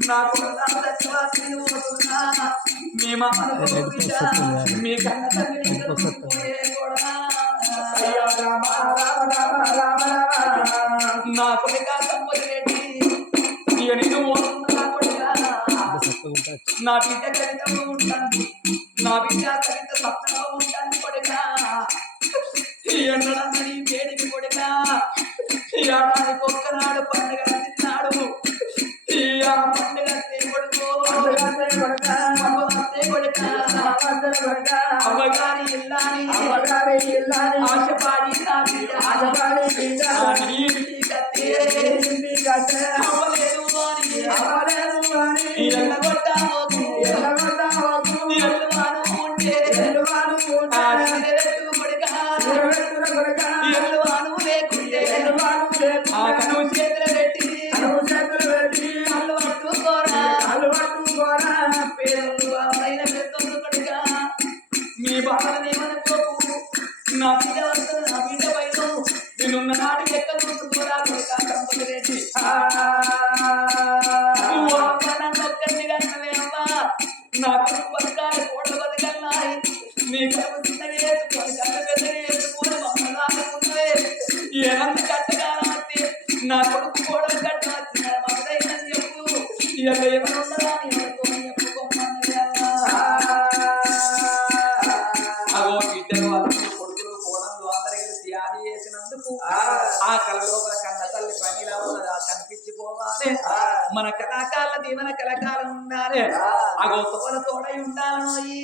నాకు మీ మమ్మల్ని మీ కన్న తల్లి నా కొడుక సంపరెడ్డి ఇక నేను నా బిడ్డ కలితంలో ఉంటాను నా బిడ్డ కలిత సప్నంలో ఉంటాను కొడుక ఎన్నడన్నది వేడికి కొడుక ఏడాదికి ఒక్కనాడు పండుగ తిన్నాడు పండుగ అమ్మగారి ఇల్లాని ఆశపాడి చేతులు పెట్టి కళ్ళు పట్టుకోరా మీ బాధనేమనుకోకు నా బిడ్డ వస్తుంది నా బిడ్డ పైన నేనున్న నాటి ఎక్కడ చూసుకోరా రెడ్డి ఒక్కటి కన్నవే అమ్మా నా కొడుకు బతకాలి కోట బతకన్నాయి నీ కడుపు చిన్నది వేసుకొని కళ్ళ పెద్దది వేసుకొని మమ్మల్ని ఏమన్నా కట్టగానంటే నా కొడుకు కోడలు కట్టవచ్చిన మగదైందని చెప్పు ఇక ఏమన్నా ఆ కళ లోపల కన్న తల్లి పనిలా ఉన్నది కనిపించిపోవాలి మన కళాకాల దీవెన కళాకాలం ఉండాలి అగో తోడ తోడై ఉండాలి